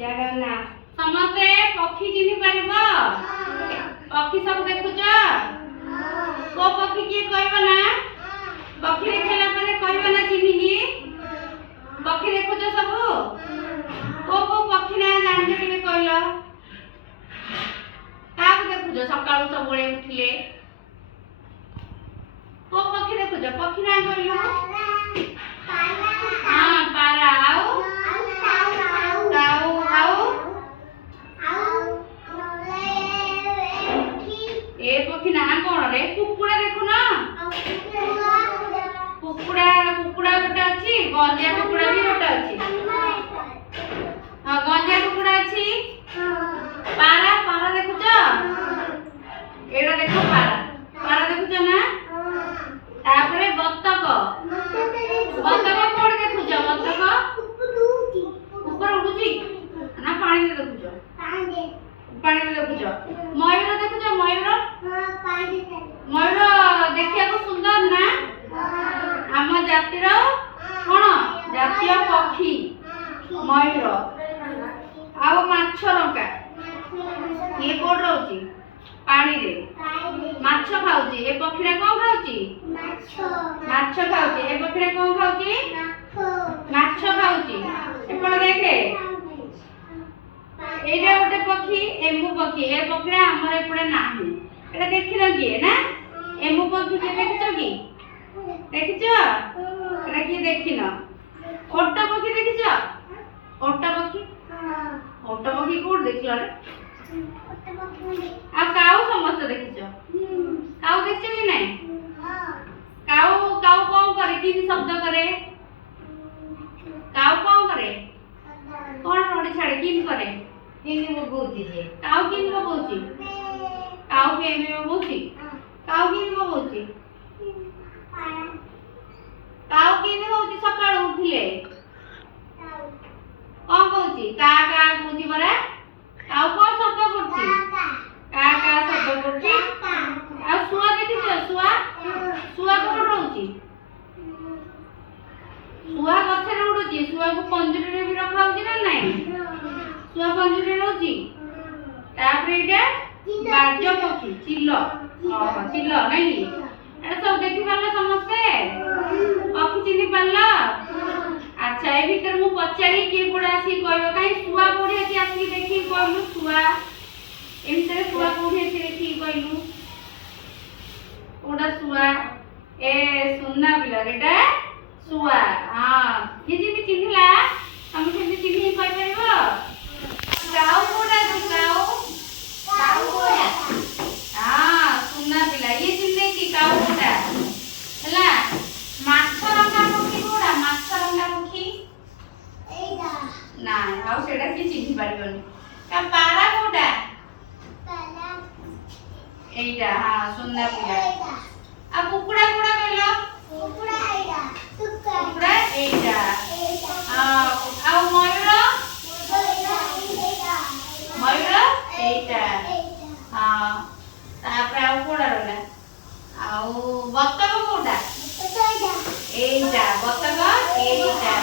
जगह ना समझे पक्षी चिन्ह परबो पक्षी सब देखुछ को पक्षी के कहबो ना पक्षी देखला परे कहबो ना चिन्हिनी पक्षी देखुछ सब को पक्षी ना जान के कहलो का देखुछ सकाळू सब बळे उठिले को पक्षी देखुछ पक्षी ना कहलो हां पारा आओ ए पक्षी ना कोन रे कुकुड़ा देखु ना कुकुड़ा कुकुड़ा गोटा अछि गंजा कुकुड़ा भी गोटा अछि हां गंजा कुकुड़ा अछि पारा पारा देखुछ एडा देखो पारा पारा देखुछ ना तापरे बत्तक बत्तक कोड देखुछ बत्तक ऊपर उडुची ना पानी में देखुछ पानी में देखुछ मयूर देखुछ मयूर मयूर देखिया को सुंदर ना आम जातिर कोन जातीय पक्षी मयूर आउ माछ रंका ये कोड रहउची पानी रे माछ खाउची ए पक्षीरा कोन खाउची माछ खाउची ए पक्षीरा कोन खाउची माछ खाउची एपण देखे एटा गोटे पक्षी एमु पक्षी ए पक्षीरा हमर एपड़े नाही एटा देखिलो की ना एमु पक्षी के देखिছো की देखिছো एटा की देखिनो ओट पक्षी देखिছো ओट पक्षी कोड देखिलो रे आ काऊ समस्त देखिছো काऊ देखिছো की नहीं काऊ काऊ कोन करे की शब्द करे काऊ कोन करे कोन रोडी छाड़े की करे किन बबूची जे काऊ किन बबूची काऊ के में बबूची काऊ किन बबूची काऊ किन होची सकाळ उठिले कोन कहूची का कहूची बरा काऊ कोन शब्द करची का शब्द करची आ सुआ देखिछ सुआ सुआ कोन रहउची सुआ गछरे उडुची सुआ को पंजरी रे भी रखा होची ना नहीं सुआ पंजरी रहउची तापरे इटा बाज पक्षी चिल्लो चिल्लो नहीं ए सब देखि पारला समझते पक्षी चिन्हि पारला अच्छा ए भीतर मु पचारी के कोडा आसी कहबो काई सुआ कोडी आसी आसी देखि कहलु सुआ ए भीतर सुआ कोडी आसी देखि कहलु कोडा सुआ ए सुन्ना बिला रेटा सुआ हां ये जे चिन्हला हम से चिन्हि कहि परबो काऊ कोडा काऊ काऊ कोडा हां सुन्ना बिला ये चिन्हे की काऊ कोडा हला माछ रंगा पक्षी कोडा माछ रंगा पक्षी एडा ना हाउ सेडा की चिन्हि परबोनी का पारा कोडा पारा एडा हां सुन्ना बिला आ कुकुड़ा कोडा कहलो कुकुड़ा एडा कुकुड़ा एडा हां आ मयूर मयूर एटा हां तापर आ कोडा रहला आ बत्तक कोडा एटा बत्तक एटा